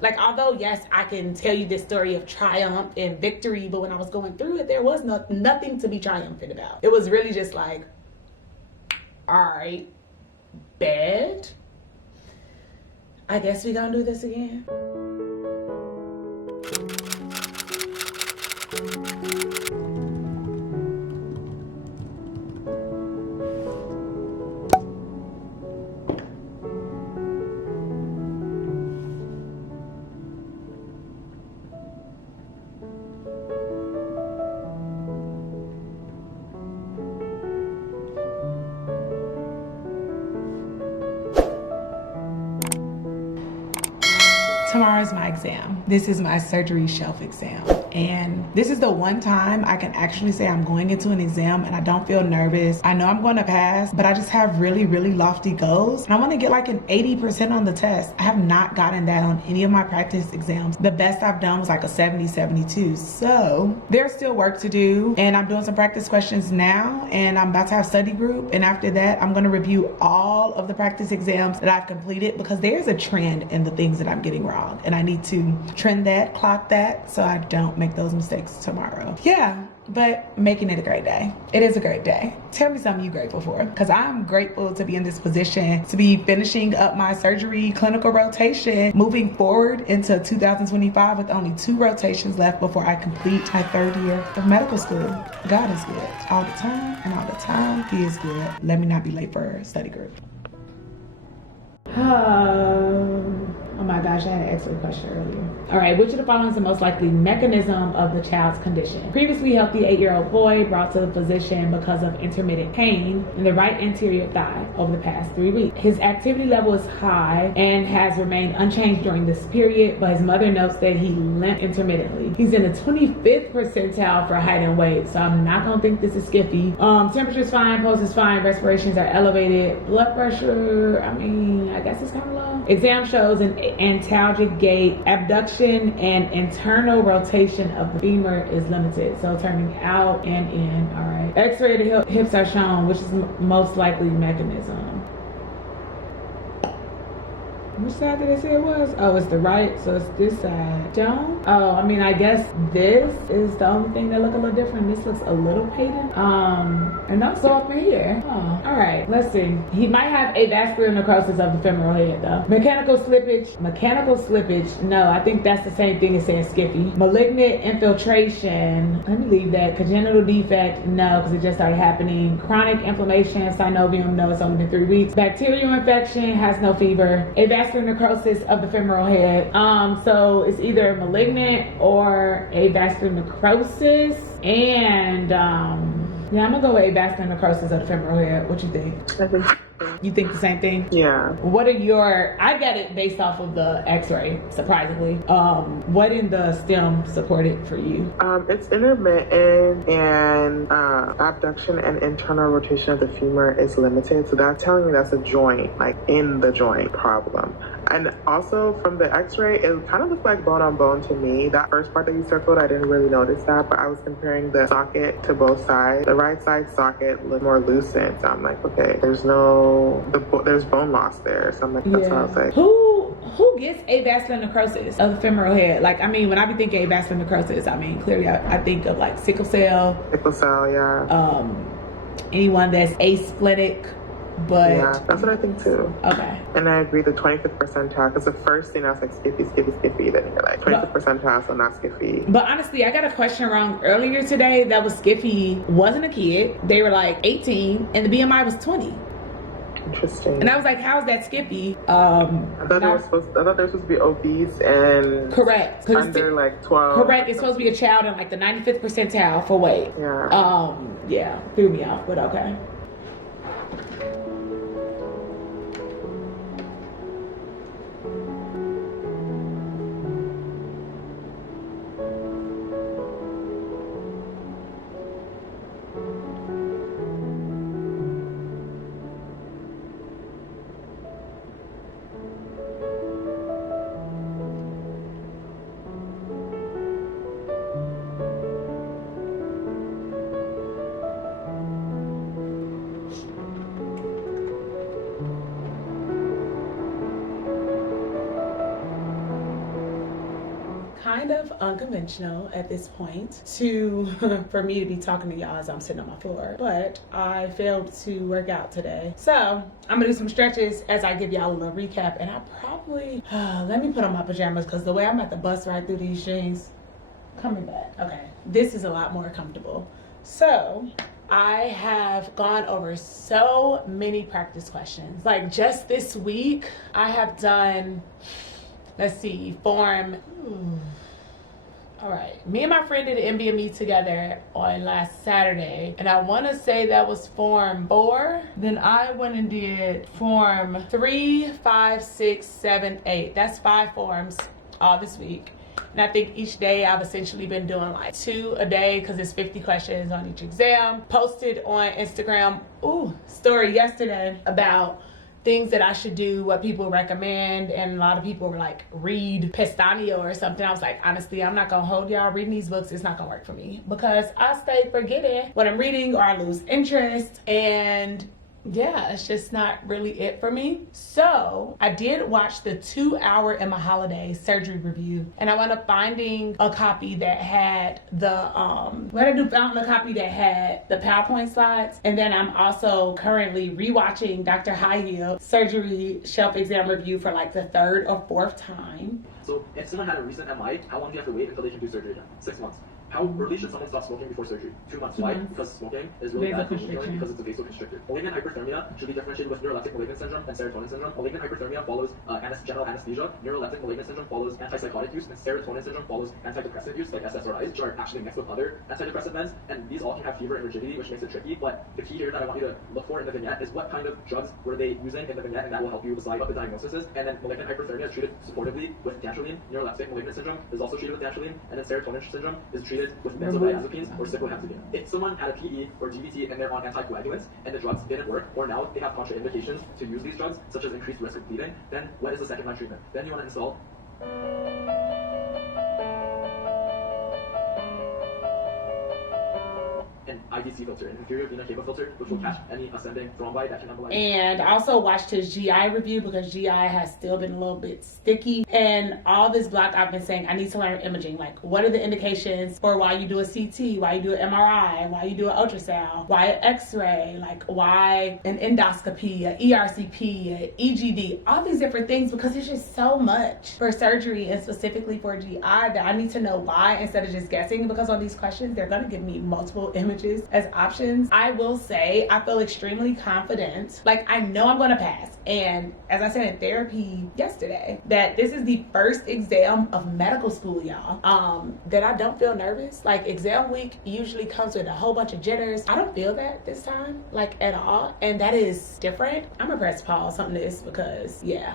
Like, although, yes, I can tell you this story of triumph and victory, but when I was going through it, there was nothing to be triumphant about. It was really just like, all right, bad. I guess we gonna do this again. Tomorrow's my exam. This is my surgery shelf exam. And this is the one time I can actually say I'm going into an exam and I don't feel nervous. I know I'm going to pass, but I just have really, really lofty goals. And I want to get like an 80% on the test. I have not gotten that on any of my practice exams. The best I've done was like a 70, 72. So there's still work to do. And I'm doing some practice questions now, and I'm about to have study group. And after that, I'm going to review all of the practice exams that I've completed, because there's a trend in the things that I'm getting wrong. And I need to trend that, clock that, so I don't make those mistakes tomorrow. Yeah, but making it a great day. It is a great day. Tell me something you're grateful for, because I'm grateful to be in this position, to be finishing up my surgery clinical rotation, moving forward into 2025 with only 2 rotations left before I complete my 3rd year of medical school. God is good all the time, and all the time He is good. Let me not be late for study group. Oh my gosh, I had an excellent question earlier. All right, which of the following is the most likely mechanism of the child's condition? Previously healthy 8-year-old boy brought to the physician because of intermittent pain in the right anterior thigh over the past 3 weeks. His activity level is high and has remained unchanged during this period, but his mother notes that he limped intermittently. He's in the 25th percentile for height and weight, so I'm not gonna think this is skiffy. Temperature's fine, pulse is fine, respirations are elevated, blood pressure, I mean, I guess it's kind of low. Exam shows an antalgic gait, abduction and internal rotation of the femur is limited, so turning out and in. All right, x-ray of the hips are shown, which is most likely mechanism. Which side did I say it was? Oh, it's the right, so it's this side. Don't? Oh, I mean, I guess this is the only thing that look a little different. This looks a little patent. And also up in here. Oh, all right, let's see. He might have avascular necrosis of the femoral head though. Mechanical slippage, no, I think that's the same thing as saying skiffy. Malignant infiltration, let me leave that. Congenital defect, no, because it just started happening. Chronic inflammation, synovium, no, it's only been 3 weeks. Bacterial infection, has no fever. Avascular necrosis of the femoral head. So it's either malignant or avascular necrosis. And yeah, I'm gonna go with avascular necrosis of the femoral head. What you think? I think. You think the same thing? Yeah. What are your, I got it based off of the x-ray, surprisingly. What in the stem supported for you? It's intermittent, and abduction and internal rotation of the femur is limited. So that's telling me that's a joint, like in the joint problem. And also from the x-ray, it kind of looked like bone on bone to me. That first part that you circled, I didn't really notice that, but I was comparing the socket to both sides. The right side socket looked more lucent. So I'm like, okay, there's bone loss there. So I'm like, that's what I was like. Who gets avascular necrosis of the femoral head? Like, I mean, when I be thinking avascular necrosis, I mean, clearly I think of like sickle cell. Sickle cell, yeah. Anyone that's asplenic, but yeah, that's what I think too. Okay. And I agree, the 25th percentile, because the first thing I was like skiffy, then you're like 25th percentile, so not skiffy. But honestly, I got a question wrong earlier today that was skiffy wasn't a kid. They were like 18 and the BMI was 20. Interesting. And I was like, how is that skiffy? I thought they were supposed to be obese and correct, under like 12. Correct. It's supposed to be a child in like the 95th percentile for weight. Yeah. Yeah, threw me off, but okay. kind of unconventional at this point to for me to be talking to y'all as I'm sitting on my floor, but I failed to work out today. So I'm gonna do some stretches as I give y'all a little recap, and I probably, let me put on my pajamas because the way I'm about to bust right through these jeans, coming back. Okay, this is a lot more comfortable. So I have gone over so many practice questions. Like just this week, I have done, let's see, form, all right. Me and my friend did an MBME together on last Saturday, and I want to say that was form 4. Then I went and did form 3, 5, 6, 7, 8. That's 5 forms all this week. And I think each day I've essentially been doing like 2 a day because it's 50 questions on each exam. Posted on Instagram, story yesterday about things that I should do, what people recommend, and a lot of people were like, read Pestaño or something. I was like, honestly, I'm not gonna hold y'all reading these books. It's not gonna work for me because I stay forgetting what I'm reading or I lose interest, and yeah, it's just not really it for me. So I did watch the 2-hour Emma Holiday surgery review, and I wound up finding a copy that had the found a copy that had the PowerPoint slides. And then I'm also currently rewatching Dr. High surgery shelf exam review for like the 3rd or 4th time. So if someone had a recent MI, how long do you have to wait until they can do surgery again? 6 months. How early should someone stop smoking before surgery? 2 months. Why? Because smoking is really bad for healing because it's a vasoconstrictor. Malignant hyperthermia should be differentiated with neuroleptic malignant syndrome and serotonin syndrome. Malignant hyperthermia follows general anesthesia. Neuroleptic malignant syndrome follows antipsychotic use, and serotonin syndrome follows antidepressant use, like SSRIs, which are actually mixed with other antidepressant meds. And these all can have fever and rigidity, which makes it tricky. But the key here that I want you to look for in the vignette is what kind of drugs were they using in the vignette, and that will help you decide what the diagnosis is. And then malignant hyperthermia is treated supportively with dantrolene. Neuroleptic malignant syndrome is also treated with dantrolene, and then serotonin syndrome is treated with benzodiazepines or cyclohexidine. If someone had a PE or DVT and they're on anticoagulants and the drugs didn't work, or now they have contraindications to use these drugs, such as increased risk of bleeding, then what is the second line treatment? Then you want to install an IVC filter, an inferior vena cava filter, which will catch any ascending thrombi that can embolize. And I also watched his GI review because GI has still been a little bit sticky. And all this block I've been saying, I need to learn imaging. Like, what are the indications for why you do a CT, why you do an MRI, why you do an ultrasound, why an X-ray, like why an endoscopy, an ERCP, an EGD, all these different things, because there's just so much for surgery and specifically for GI that I need to know why instead of just guessing, because on these questions, they're gonna give me multiple images as options. I will say I feel extremely confident. Like, I know I'm gonna pass. And as I said in therapy yesterday, that this is the first exam of medical school, y'all, that I don't feel nervous. Like, exam week usually comes with a whole bunch of jitters. I don't feel that this time, like, at all. And that is different. I'm gonna press pause on this because, yeah,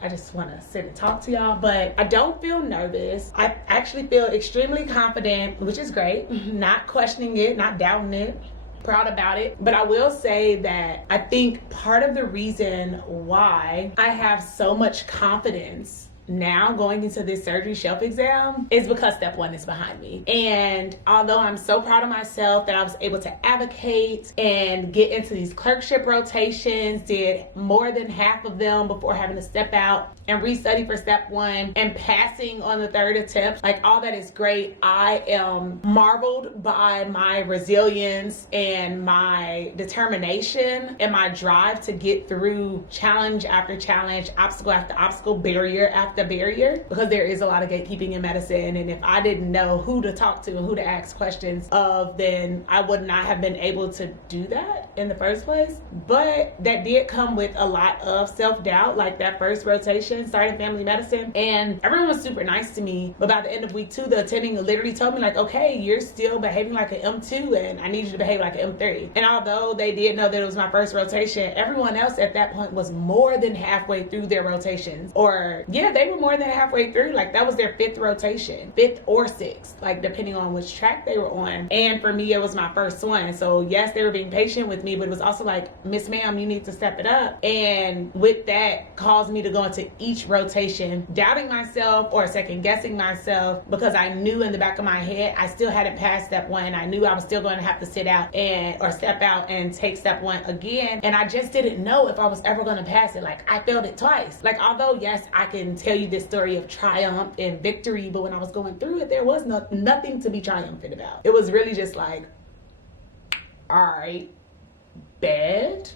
I just wanna sit and talk to y'all. But I don't feel nervous. I actually feel extremely confident, which is great. Not questioning it, not doubting it. Proud about it. But I will say that I think part of the reason why I have so much confidence now going into this surgery shelf exam is because step 1 is behind me. And although I'm so proud of myself that I was able to advocate and get into these clerkship rotations, did more than half of them before having to step out and restudy for step 1 and passing on the 3rd attempt, like, all that is great. I am marveled by my resilience and my determination and my drive to get through challenge after challenge, obstacle after obstacle, barrier after barrier, because there is a lot of gatekeeping in medicine. And if I didn't know who to talk to and who to ask questions of, then I would not have been able to do that in the first place. But that did come with a lot of self-doubt, like that first rotation starting family medicine, and everyone was super nice to me. But by the end of week 2, the attending literally told me, like, okay, you're still behaving like an M2 and I need you to behave like an M3. And although they did know that it was my first rotation, everyone else at that point was more than halfway through their rotations. Or yeah, they were more than halfway through. Like, that was their 5th rotation, 5th or 6th, like depending on which track they were on. And for me, it was my first one. So yes, they were being patient with me, but it was also like, Miss Ma'am, you need to step it up. And with that caused me to go into each rotation, doubting myself or second guessing myself, because I knew in the back of my head I still hadn't passed step 1. I knew I was still going to have to sit out or step out and take step 1 again, and I just didn't know if I was ever going to pass it. Like, I failed it twice. Like, although yes, I can tell you this story of triumph and victory, but when I was going through it, there was nothing to be triumphant about. It was really just like, all right, bad,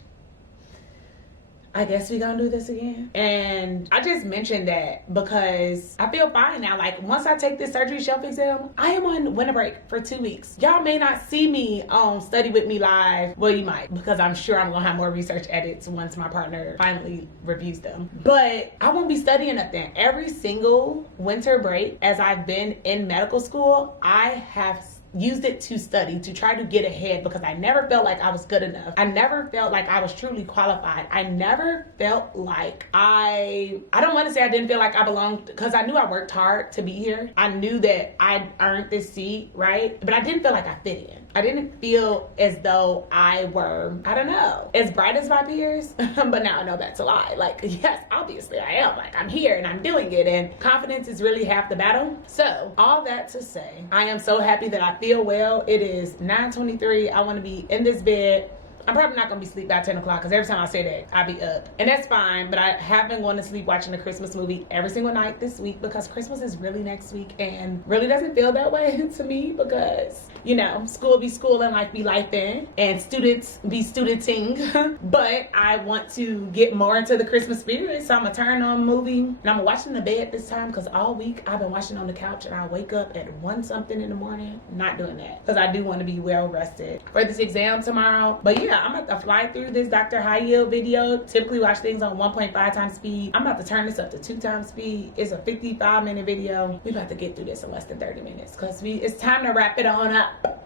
I guess we gonna do this again. And I just mentioned that because I feel fine now. Like, once I take this surgery shelf exam, I am on winter break for 2 weeks. Y'all may not see me on Study With Me Live. Well, you might, because I'm sure I'm gonna have more research edits once my partner finally reviews them. But I won't be studying nothing. Every single winter break as I've been in medical school, I have used it to study, to try to get ahead, because I never felt like I was good enough. I never felt like I was truly qualified. I never felt like I don't want to say I didn't feel like I belonged, because I knew I worked hard to be here. I knew that I earned this seat, right? But I didn't feel like I fit in. I didn't feel as though I were, I don't know, as bright as my peers. But now I know that's a lie. Like, yes, obviously I am. Like, I'm here and I'm doing it, and confidence is really half the battle. So all that to say, I am so happy that I feel well. It is 9:23. I want to be in this bed. I'm probably not going to be asleep by 10 o'clock, because every time I say that, I'll be up. And that's fine, but I have been going to sleep watching a Christmas movie every single night this week, because Christmas is really next week, and really doesn't feel that way to me, because, you know, school be schooling, life be lifing, and students be studenting. But I want to get more into the Christmas spirit, so I'm going to turn on a movie, and I'm going to watch it in the bed this time, because all week I've been watching on the couch, and I wake up at 1 something in the morning. Not doing that, because I do want to be well rested for this exam tomorrow. But yeah, I'm about to fly through this Dr. High Yield video. Typically watch things on 1.5 times speed. I'm about to turn this up to 2 times speed. It's a 55-minute video. We about to get through this in less than 30 minutes, because it's time to wrap it on up.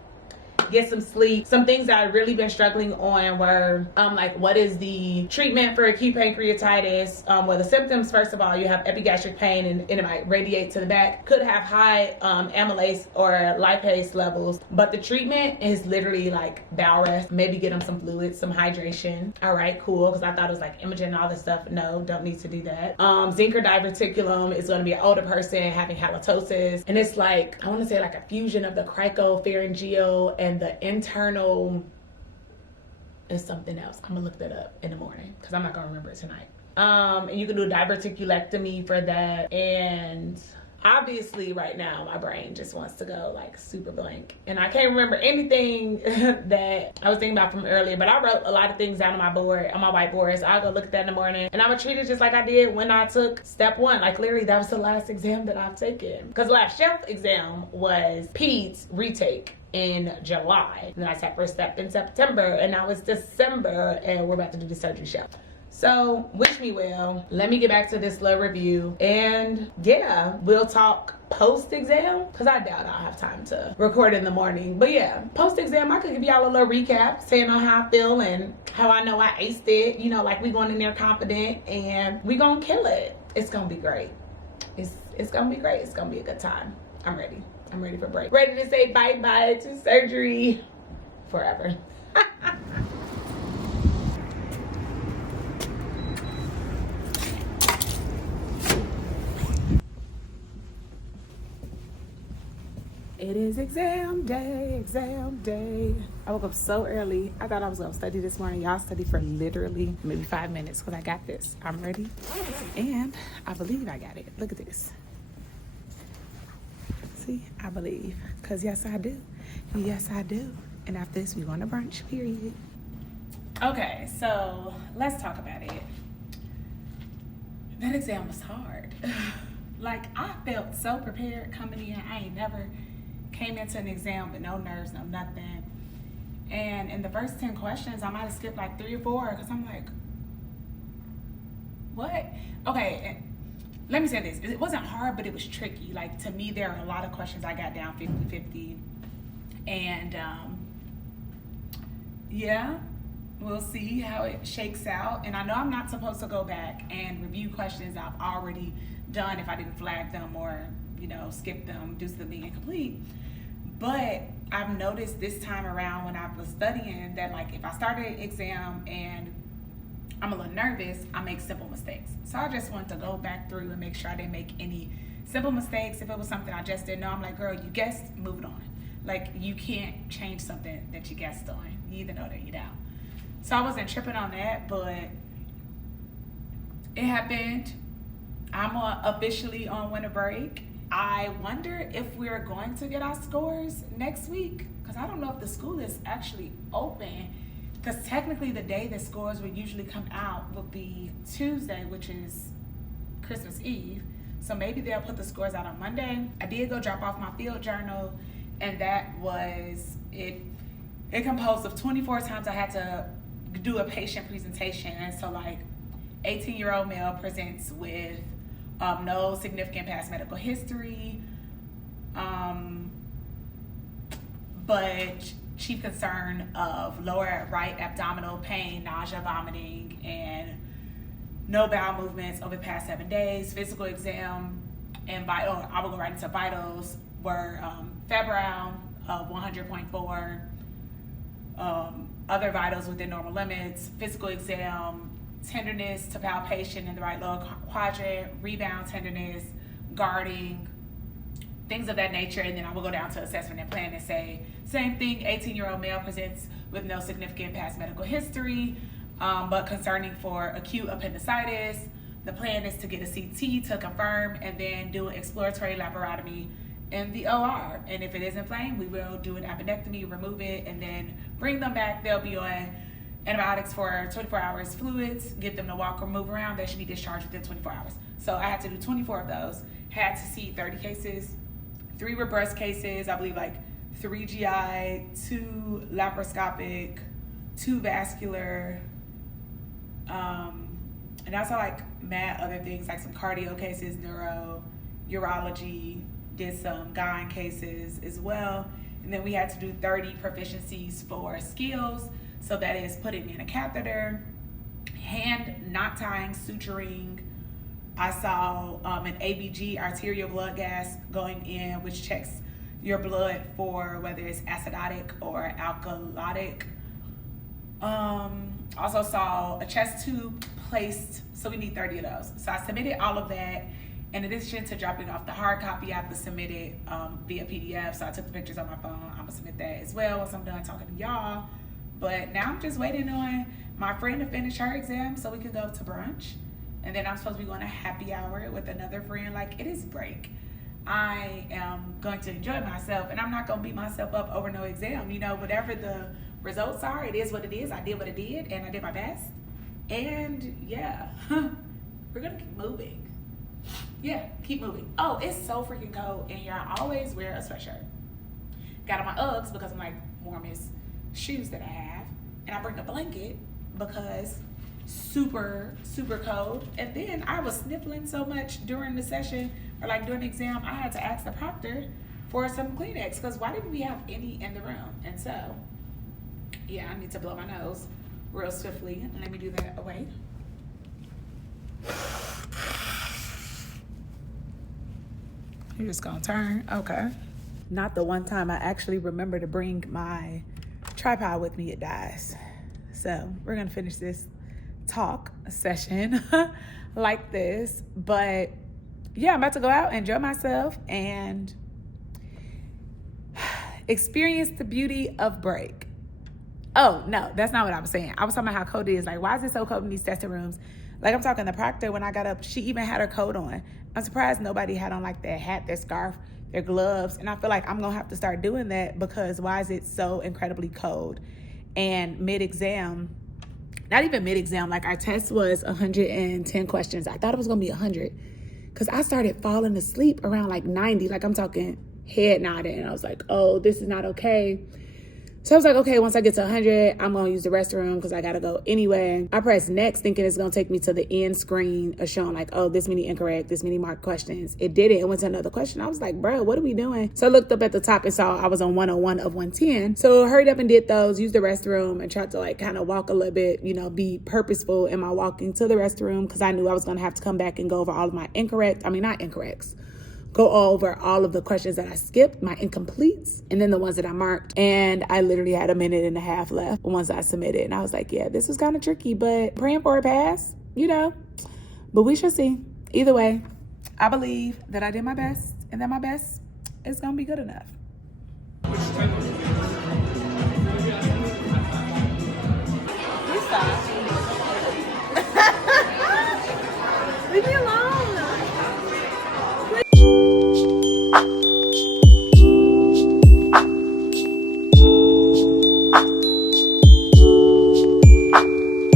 Get some sleep. Some things that I've really been struggling on were like, what is the treatment for acute pancreatitis? Well, the symptoms, first of all, you have epigastric pain, and it might radiate to the back. Could have high amylase or lipase levels, but the treatment is literally like bowel rest. Maybe get them some fluids, some hydration. All right, cool, because I thought it was like Imogen and all this stuff. No, don't need to do that. Zinc or diverticulum is going to be an older person having halitosis, and it's like, I want to say like a fusion of the cricopharyngeal and the internal is something else. I'm gonna look that up in the morning, because I'm not gonna remember it tonight. And you can do a diverticulectomy for that. And obviously right now my brain just wants to go like super blank, and I can't remember anything that I was thinking about from earlier. But I wrote a lot of things down on my board, on my whiteboard, so I'll go look at that in the morning, and I'm gonna treat it just like I did when I took step 1. Like, literally, that was the last exam that I've taken, because the last shelf exam was peds retake in July, and then I sat first step in September, and now it's December, and we're about to do the surgery shelf. So wish me well. Let me get back to this little review, and yeah, we'll talk post-exam, because I doubt I'll have time to record in the morning. But yeah, post-exam, I could give y'all a little recap, saying on how I feel and how I know I aced it. You know, like, we going in there confident, and we gonna kill it. It's gonna be great. It's gonna be great. It's gonna be a good time. I'm ready. I'm ready for break. Ready to say bye-bye to surgery forever. It is exam day, exam day. I woke up so early. I thought I was gonna study this morning. Y'all study for literally maybe 5 minutes, because I got this. I'm ready, and I believe I got it. Look at this. See, I believe, because yes, I do. Yes, I do. And after this, we're going to brunch, period. Okay, so let's talk about it. That exam was hard. Like, I felt so prepared coming in. I ain't never came into an exam with no nerves, no nothing. And in the first 10 questions, I might have skipped like 3 or 4, because I'm like, what? Okay, let me say this. It wasn't hard, but it was tricky. Like, to me, there are a lot of questions I got down 50-50. And yeah, we'll see how it shakes out. And I know I'm not supposed to go back and review questions I've already done if I didn't flag them or, you know, skip them due to them being incomplete. But I've noticed this time around when I was studying that, like, if I started an exam and I'm a little nervous, I make simple mistakes. So I just want to go back through and make sure I didn't make any simple mistakes. If it was something I just didn't know, I'm like, girl, you guessed, move it on. Like, you can't change something that you guessed on. You either know it or you don't. So I wasn't tripping on that, but it happened. I'm officially on winter break. I wonder if we're going to get our scores next week, because I don't know if the school is actually open. Because technically the day the scores would usually come out would be Tuesday, which is Christmas Eve. So maybe they'll put the scores out on Monday. I did go drop off my field journal, and that was it. It composed of 24 times I had to do a patient presentation. And so like 18-year-old male presents with no significant past medical history, but chief concern of lower right abdominal pain, nausea, vomiting, and no bowel movements over the past 7 days. Physical exam and vital, I will go right into vitals, were febrile of 100.4, other vitals within normal limits. Physical exam, tenderness to palpation in the right lower quadrant, rebound tenderness, guarding, things of that nature. And then I will go down to assessment and plan and say, same thing, 18-year-old male presents with no significant past medical history, but concerning for acute appendicitis. The plan is to get a CT to confirm and then do an exploratory laparotomy in the OR. And if it is inflamed, we will do an appendectomy, remove it, and then bring them back. They'll be on antibiotics for 24 hours, fluids, get them to walk or move around. They should be discharged within 24 hours. So I had to do 24 of those. Had to see 30 cases. 3 were breast cases, I believe like 3 GI, 2 laparoscopic, 2 vascular, and also like mad other things like some cardio cases, neuro, urology, did some gyne cases as well. And then we had to do 30 proficiencies for skills. So that is putting in a catheter, hand knot tying, suturing. I saw an ABG, arterial blood gas, going in, which checks your blood for whether it's acidotic or alkalotic. Also saw a chest tube placed, so we need 30 of those. So I submitted all of that. In addition to dropping off the hard copy, I have to submit it via PDF. So I took the pictures on my phone. I'm gonna submit that as well once I'm done talking to y'all. But now I'm just waiting on my friend to finish her exam so we can go to brunch. And then I'm supposed to be going to happy hour with another friend. Like, it is break. I am going to enjoy myself, and I'm not going to beat myself up over no exam. You know, whatever the results are, it is what it is. I did what I did, and I did my best. And yeah, we're going to keep moving. Yeah, keep moving. Oh, it's so freaking cold in here. I always wear a sweatshirt. Got on my Uggs because I'm like warmest shoes that I have. And I bring a blanket because super cold. And then I was sniffling so much during the session, or like during the exam, I had to ask the proctor for some Kleenex because why didn't we have any in the room? And so yeah, I need to blow my nose real swiftly. And let me do that away. You're just gonna turn, okay. Not the one time I actually remember to bring my tripod with me, it dies. So we're gonna finish this talk session like this. But yeah, I'm about to go out and enjoy myself and experience the beauty of break. Oh no, that's not what I was saying. I was talking about how cold it is. Like, why is it so cold in these testing rooms? Like, I'm talking the proctor, when I got up, she even had her coat on. I'm surprised nobody had on like their hat, their scarf, their gloves. And I feel like I'm gonna have to start doing that because why is it so incredibly cold? And mid-exam, not even mid-exam, like our test was 110 questions. I thought it was gonna be 100 because I started falling asleep around like 90. Like, I'm talking head nodding. And I was like, oh, this is not okay. So I was like, okay, once I get to 100, I'm gonna use the restroom because I gotta go anyway. I pressed next thinking it's gonna take me to the end screen of showing like, oh, this many incorrect, this many marked questions. It didn't. It went to another question. I was like, bro, what are we doing? So I looked up at the top and saw I was on 101 of 110. So I hurried up and did those, used the restroom and tried to like kind of walk a little bit, you know, be purposeful in my walking to the restroom because I knew I was gonna have to come back and go over all of my not incorrects, go over all of the questions that I skipped, my incompletes, and then the ones that I marked. And I literally had a minute and a half left, the ones I submitted. And I was like, yeah, this was kind of tricky, but praying for a pass, you know. But we shall see. Either way, I believe that I did my best and that my best is going to be good enough. Leave me alone.